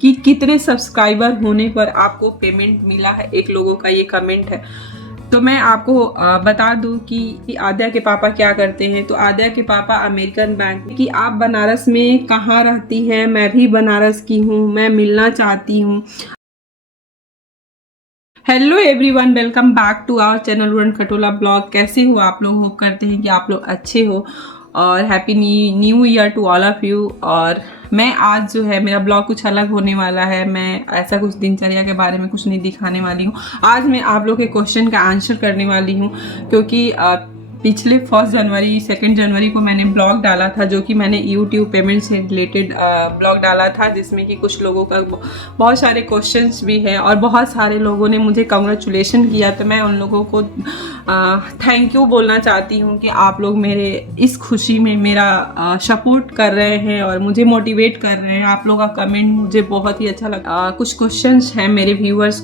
कि कितने सब्सक्राइबर होने पर आपको पेमेंट मिला है। एक लोगों का ये कमेंट है। तो मैं आपको बता दूं कि आद्या के पापा क्या करते हैं। तो आद्या के पापा अमेरिकन बैंक में। कि आप बनारस में कहाँ रहती हैं? मैं भी बनारस की हूँ, मैं मिलना चाहती हूँ। Hello everyone, welcome back to our channel Varun Khatola blog. कैसे हो आप लोग? होप करते हैं कि आप लोग अच्छे हो और happy new year to all of you. और मैं आज जो है, मेरा ब्लॉग कुछ अलग होने वाला है। मैं ऐसा कुछ दिनचर्या के बारे में कुछ नहीं दिखाने वाली हूँ। आज मैं आप लोग के क्वेश्चन का आंसर करने वाली हूँ, क्योंकि पिछले 1 जनवरी 2 जनवरी को मैंने ब्लॉग डाला था, जो कि मैंने यूट्यूब पेमेंट से रिलेटेड ब्लॉग डाला था, जिसमें कि कुछ लोगों का बहुत सारे क्वेश्चंस भी है और बहुत सारे लोगों ने मुझे कांग्रेचुलेशन किया। तो मैं उन लोगों को थैंक यू बोलना चाहती हूँ कि आप लोग मेरे इस खुशी में मेरा सपोर्ट कर रहे हैं और मुझे मोटिवेट कर रहे हैं। आप लोग का कमेंट मुझे बहुत ही अच्छा लगा। कुछ क्वेश्चंस हैं मेरे व्यूअर्स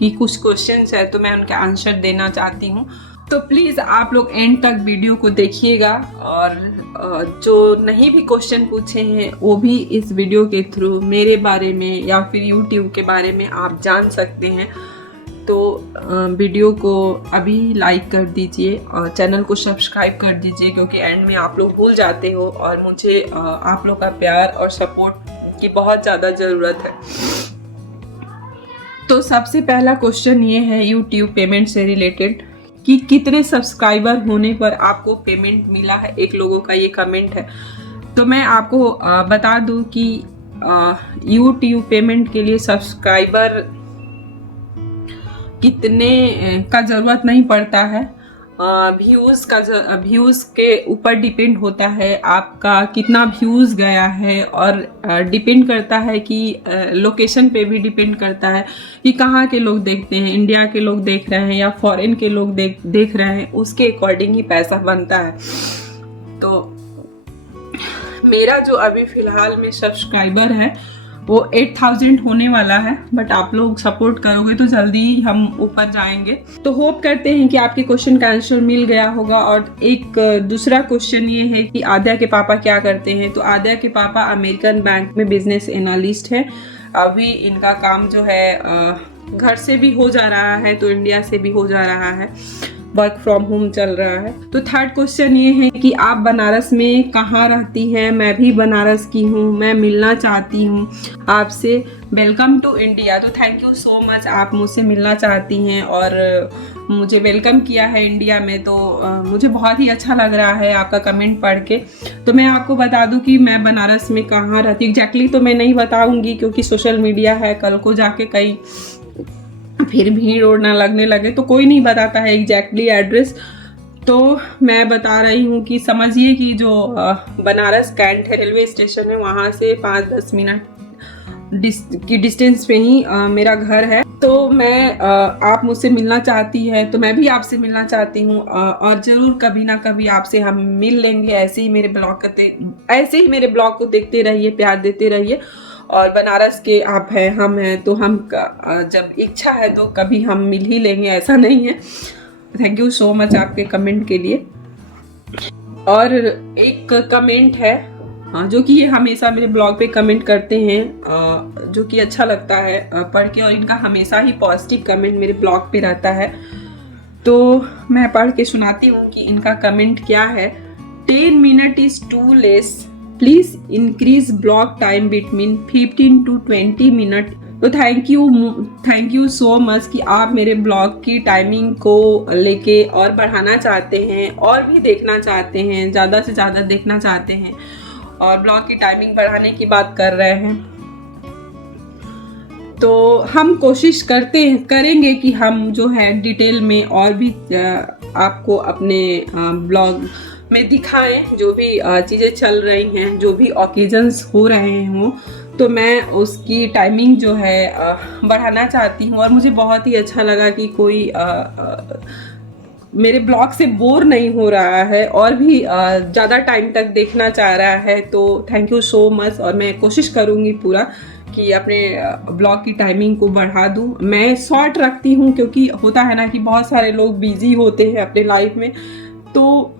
की कुछ क्वेश्चंस है, तो मैं उनके आंसर देना चाहती हूँ। तो प्लीज़ आप लोग एंड तक वीडियो को देखिएगा और जो नहीं भी क्वेश्चन पूछे हैं वो भी इस वीडियो के थ्रू मेरे बारे में या फिर यूट्यूब के बारे में आप जान सकते हैं। तो वीडियो को अभी लाइक कर दीजिए और चैनल को सब्सक्राइब कर दीजिए, क्योंकि एंड में आप लोग भूल जाते हो और मुझे आप लोग का प्यार और सपोर्ट की बहुत ज़्यादा ज़रूरत है। तो सबसे पहला क्वेश्चन ये है यूट्यूब पेमेंट से रिलेटेड कि कितने सब्सक्राइबर होने पर आपको पेमेंट मिला है। एक लोगों का ये कमेंट है। तो मैं आपको बता दूं कि यूट्यूब पेमेंट के लिए सब्सक्राइबर कितने का ज़रूरत नहीं पड़ता है। व्यूज़ के ऊपर डिपेंड होता है आपका कितना व्यूज़ गया है, और डिपेंड करता है कि लोकेशन पे भी डिपेंड करता है कि कहाँ के लोग देखते हैं। इंडिया के लोग देख रहे हैं या फॉरेन के लोग देख रहे हैं, उसके अकॉर्डिंग ही पैसा बनता है। तो मेरा जो अभी फ़िलहाल में सब्सक्राइबर है वो 8000 होने वाला है, बट आप लोग सपोर्ट करोगे तो जल्दी ही हम ऊपर जाएंगे। तो होप करते हैं कि आपके क्वेश्चन का आंसर मिल गया होगा। और एक दूसरा क्वेश्चन ये है कि आद्या के पापा क्या करते हैं। तो आद्या के पापा अमेरिकन बैंक में बिजनेस एनालिस्ट है। अभी इनका काम जो है घर से भी हो जा रहा है, तो इंडिया से भी हो जा रहा है, वर्क फ्रॉम होम चल रहा है। तो थर्ड क्वेश्चन ये है कि आप बनारस में कहाँ रहती हैं? मैं भी बनारस की हूँ, मैं मिलना चाहती हूँ आपसे। Welcome to India. तो थैंक यू सो मच, आप मुझसे मिलना चाहती हैं और मुझे वेलकम किया है इंडिया में। तो मुझे बहुत ही अच्छा लग रहा है आपका कमेंट पढ़ के। तो मैं आपको बता दूं कि मैं बनारस में कहाँ रहती हूँ एग्जैक्टली तो मैं नहीं बताऊँगी, क्योंकि सोशल मीडिया है, कल को जाके कहीं फिर भीड़ और ना लगने लगे तो कोई नहीं बताता है एग्जैक्टली एड्रेस। तो मैं बता रही हूँ कि समझिए कि जो बनारस कैंट है, रेलवे स्टेशन है, वहाँ से 5-10 मिनट की डिस्टेंस पे ही मेरा घर है। तो मैं आप मुझसे मिलना चाहती है तो मैं भी आपसे मिलना चाहती हूँ, और ज़रूर कभी ना कभी आपसे हम मिल लेंगे। ऐसे ही मेरे ब्लॉग को देखते रहिए, प्यार देते रहिए। और बनारस के आप हैं, हम हैं, तो हम जब इच्छा है तो कभी हम मिल ही लेंगे, ऐसा नहीं है। थैंक यू सो मच आपके कमेंट के लिए। और एक कमेंट है जो कि ये हमेशा मेरे ब्लॉग पे कमेंट करते हैं, जो कि अच्छा लगता है पढ़ के, और इनका हमेशा ही पॉजिटिव कमेंट मेरे ब्लॉग पे रहता है। तो मैं पढ़ के सुनाती हूँ कि इनका कमेंट क्या है। 10 minute is too less, please increase blog time between 15 to 20 minute. तो थैंक यू सो मच कि आप मेरे ब्लॉग की टाइमिंग को लेके और बढ़ाना चाहते हैं और भी देखना चाहते हैं, ज़्यादा से ज़्यादा देखना चाहते हैं और ब्लॉग की टाइमिंग बढ़ाने की बात कर रहे हैं। तो हम कोशिश करेंगे कि हम जो है डिटेल में और भी आपको अपने ब्लॉग में दिखाएं, जो भी चीज़ें चल रही हैं, जो भी ओकेजन्स हो रहे हों, तो मैं उसकी टाइमिंग जो है बढ़ाना चाहती हूँ। और मुझे बहुत ही अच्छा लगा कि कोई मेरे ब्लॉग से बोर नहीं हो रहा है और भी ज़्यादा टाइम तक देखना चाह रहा है। तो थैंक यू सो मच, और मैं कोशिश करूँगी पूरा कि अपने ब्लॉग की टाइमिंग को बढ़ा दूँ। मैं शॉर्ट रखती हूँ, क्योंकि होता है ना कि बहुत सारे लोग बिजी होते हैं अपने लाइफ में, तो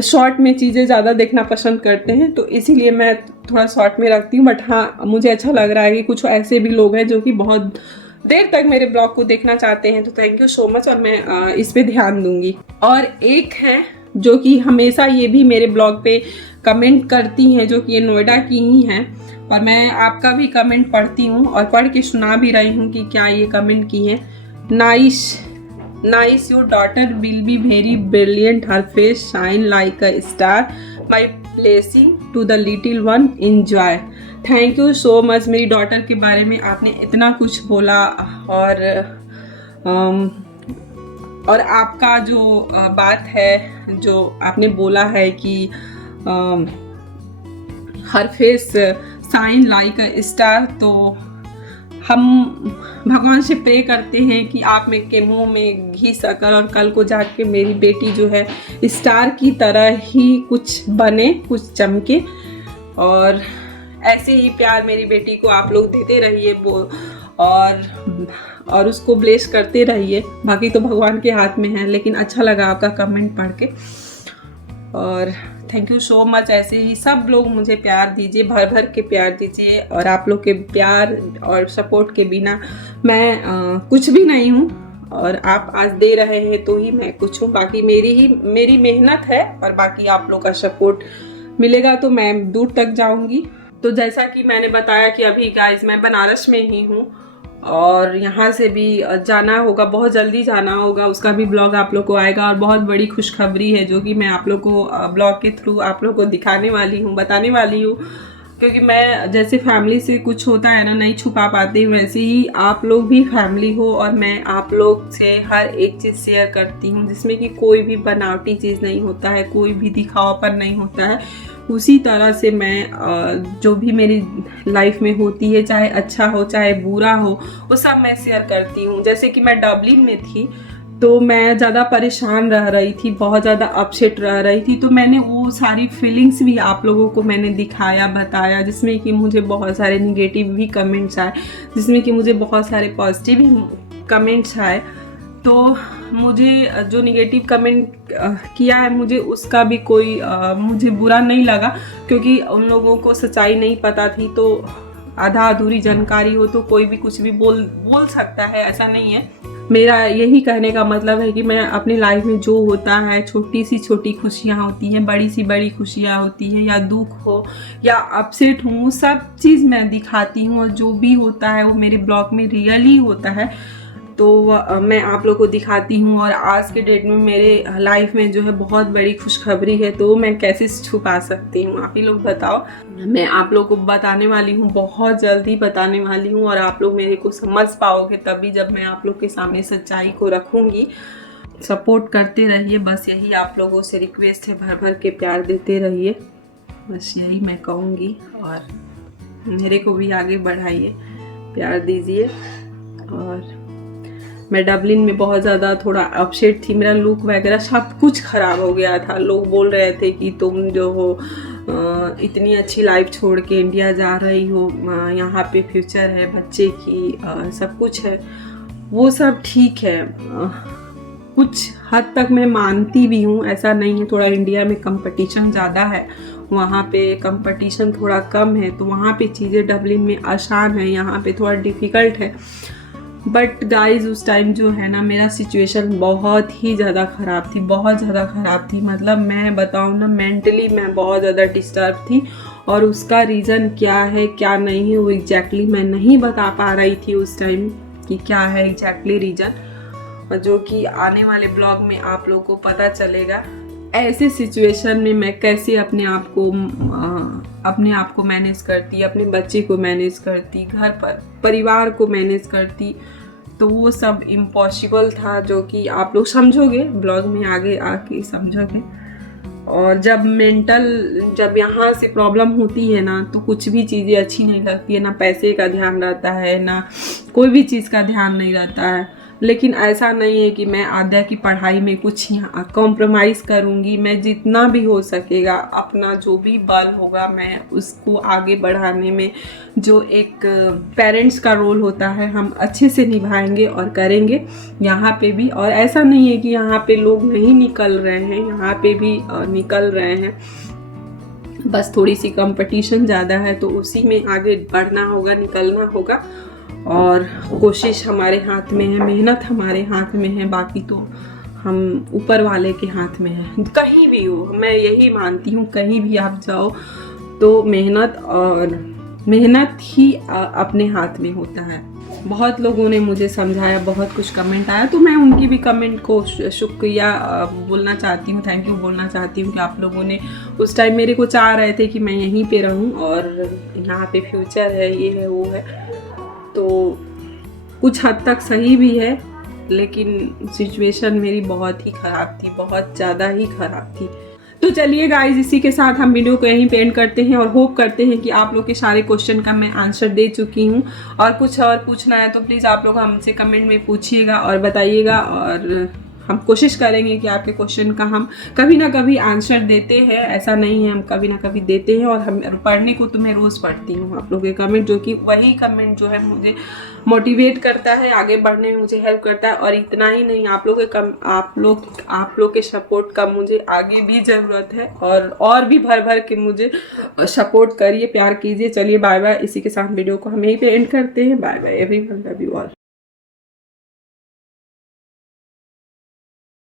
शॉर्ट में चीज़ें ज़्यादा देखना पसंद करते हैं, तो इसीलिए मैं थोड़ा शॉर्ट में रखती हूँ। बट हाँ, मुझे अच्छा लग रहा है कि कुछ ऐसे भी लोग हैं जो कि बहुत देर तक मेरे ब्लॉग को देखना चाहते हैं, तो थैंक यू सो मच, और मैं इस पे ध्यान दूंगी। और एक है जो कि हमेशा ये भी मेरे ब्लॉग पे कमेंट करती हैं, जो कि ये नोएडा की ही हैं, और मैं आपका भी कमेंट पढ़ती हूँ और पढ़ के सुना भी रही हूँ कि क्या ये कमेंट की है। Nice, your daughter will be very brilliant. Her face shine like a star. My blessing to the little one. Enjoy. Thank you so much. मेरी डॉटर के बारे में आपने इतना कुछ बोला, और आपका जो बात है, जो आपने बोला है कि हर face shine like a star, तो हम भगवान से प्रे करते हैं कि आप में के मुंह में घी शक्कर, और कल को जाके मेरी बेटी जो है स्टार की तरह ही कुछ बने, कुछ चमके। और ऐसे ही प्यार मेरी बेटी को आप लोग देते रहिए, और उसको ब्लेस करते रहिए। बाकी तो भगवान के हाथ में है, लेकिन अच्छा लगा आपका कमेंट पढ़ के, और थैंक यू सो मच। ऐसे ही सब लोग मुझे प्यार दीजिए, भर भर के प्यार दीजिए, और आप लोग के प्यार और सपोर्ट के बिना मैं कुछ भी नहीं हूँ, और आप आज दे रहे हैं तो ही मैं कुछ हूँ। बाकी मेरी मेहनत है, और बाकी आप लोग का सपोर्ट मिलेगा तो मैं दूर तक जाऊँगी। तो जैसा कि मैंने बताया कि अभी गाइस मैं बनारस में ही हूँ, और यहाँ से भी जाना होगा, बहुत जल्दी जाना होगा, उसका भी ब्लॉग आप लोग को आएगा। और बहुत बड़ी खुशखबरी है जो कि मैं आप लोग को ब्लॉग के थ्रू आप लोग को दिखाने वाली हूँ, बताने वाली हूँ। क्योंकि मैं जैसे फैमिली से कुछ होता है ना, नहीं छुपा पाती हूँ, वैसे ही आप लोग भी फैमिली हो, और मैं आप लोग से हर एक चीज़ शेयर करती हूँ, जिसमें कि कोई भी बनावटी चीज़ नहीं होता है, कोई भी दिखावापन नहीं होता है। उसी तरह से मैं जो भी मेरी लाइफ में होती है, चाहे अच्छा हो चाहे बुरा हो, वो सब मैं शेयर करती हूँ। जैसे कि मैं डबलिन में थी, तो मैं ज़्यादा परेशान रह रही थी, बहुत ज़्यादा अपसेट रह रही थी, तो मैंने वो सारी फीलिंग्स भी आप लोगों को मैंने दिखाया, बताया, जिसमें कि मुझे बहुत सारे निगेटिव भी कमेंट्स आए, जिसमें कि मुझे बहुत सारे पॉजिटिव भी कमेंट्स आए। तो मुझे जो निगेटिव कमेंट किया है, मुझे उसका भी कोई मुझे बुरा नहीं लगा, क्योंकि उन लोगों को सच्चाई नहीं पता थी। तो आधा अधूरी जानकारी हो तो कोई भी कुछ भी बोल सकता है, ऐसा नहीं है। मेरा यही कहने का मतलब है कि मैं अपनी लाइफ में जो होता है, छोटी सी छोटी खुशियाँ होती हैं, बड़ी सी बड़ी खुशियाँ होती हैं, या दुख हो या अपसेट हूँ, सब चीज़ मैं दिखाती हूँ, और जो भी होता है वो मेरे ब्लॉग में रियली होता है, तो मैं आप लोग को दिखाती हूँ। और आज के डेट में मेरे लाइफ में जो है बहुत बड़ी खुशखबरी है, तो मैं कैसे छुपा सकती हूँ, आप ही लोग बताओ। मैं आप लोग को बताने वाली हूँ, बहुत जल्दी बताने वाली हूँ, और आप लोग मेरे को समझ पाओगे तभी, जब मैं आप लोग के सामने सच्चाई को रखूँगी। सपोर्ट करते रहिए, बस यही आप लोगों से रिक्वेस्ट है, भर भर के प्यार देते रहिए, बस यही मैं कहूँगी। और मेरे को भी आगे बढ़ाइए, प्यार दीजिए। और मैं डबलिन में बहुत ज़्यादा थोड़ा अपसेट थी, मेरा लुक वगैरह सब कुछ ख़राब हो गया था। लोग बोल रहे थे कि तुम जो हो इतनी अच्छी लाइफ छोड़ के इंडिया जा रही हो, यहाँ पे फ्यूचर है बच्चे की, सब कुछ है, वो सब ठीक है, कुछ हद तक मैं मानती भी हूँ, ऐसा नहीं है। थोड़ा इंडिया में कंपटीशन ज़्यादा है, वहाँ पे कंपटीशन थोड़ा कम है, तो वहाँ पे चीज़ें डबलिन में आसान है, यहाँ पे थोड़ा डिफ़िकल्ट है। बट गाइज उस टाइम जो है ना, मेरा सिचुएशन बहुत ही ज़्यादा ख़राब थी, बहुत ज़्यादा ख़राब थी। मतलब मैं बताऊँ ना, मेंटली मैं बहुत ज़्यादा डिस्टर्ब थी, और उसका रीज़न क्या है क्या नहीं है वो एग्जैक्टली मैं नहीं बता पा रही थी उस टाइम कि क्या है एग्जैक्टली रीज़न, जो कि आने वाले ब्लॉग में आप लोगों को पता चलेगा। ऐसे सिचुएशन में मैं कैसे अपने आप को मैनेज करती, अपने बच्चे को मैनेज करती, घर पर परिवार को मैनेज करती, तो वो सब इम्पॉसिबल था, जो कि आप लोग समझोगे ब्लॉग में, आगे आके समझोगे। और जब यहाँ से प्रॉब्लम होती है ना, तो कुछ भी चीज़ें अच्छी नहीं लगती है, ना पैसे का ध्यान रहता है, ना कोई भी चीज़ का ध्यान नहीं रहता है। लेकिन ऐसा नहीं है कि मैं आद्या की पढ़ाई में कुछ यहाँ कॉम्प्रोमाइज़ करूँगी। मैं जितना भी हो सकेगा अपना जो भी बल होगा मैं उसको आगे बढ़ाने में, जो एक पेरेंट्स का रोल होता है हम अच्छे से निभाएंगे और करेंगे यहाँ पे भी। और ऐसा नहीं है कि यहाँ पे लोग नहीं निकल रहे हैं, यहाँ पे भी निकल रहे हैं, बस थोड़ी सी कंपटीशन ज़्यादा है तो उसी में आगे बढ़ना होगा, निकलना होगा। और कोशिश हमारे हाथ में है, मेहनत हमारे हाथ में है, बाकी तो हम ऊपर वाले के हाथ में है। कहीं भी हो, मैं यही मानती हूँ, कहीं भी आप जाओ तो मेहनत ही अपने हाथ में होता है। बहुत लोगों ने मुझे समझाया, बहुत कुछ कमेंट आया, तो मैं उनकी भी कमेंट को शुक्रिया बोलना चाहती हूँ, थैंक यू बोलना चाहती हूँ कि आप लोगों ने उस टाइम मेरे को चाह रहे थे कि मैं यहीं पे रहूँ और यहाँ पे फ्यूचर है, ये है वो है। तो कुछ हद तक सही भी है, लेकिन सिचुएशन मेरी बहुत ही ख़राब थी, बहुत ज़्यादा ही ख़राब थी। तो चलिए गाइज, इसी के साथ हम वीडियो को यहीं पे एंड करते हैं और होप करते हैं कि आप लोग के सारे क्वेश्चन का मैं आंसर दे चुकी हूँ। और कुछ और पूछना है तो प्लीज़ आप लोग हमसे कमेंट में पूछिएगा और बताइएगा, और हम कोशिश करेंगे कि आपके क्वेश्चन का हम कभी ना कभी आंसर देते हैं। ऐसा नहीं है, हम कभी ना कभी देते हैं। और हम पढ़ने को तो मैं रोज़ पढ़ती हूँ आप लोग के कमेंट, जो कि वही कमेंट जो है मुझे मोटिवेट करता है, आगे बढ़ने में मुझे हेल्प करता है। और इतना ही नहीं, आप लोग के सपोर्ट का मुझे आगे भी ज़रूरत है, और भी भर भर के मुझे सपोर्ट करिए, प्यार कीजिए। चलिए बाय बाय, इसी के साथ वीडियो को हम यहीं पे एंड करते हैं। Bye bye everyone, love you all.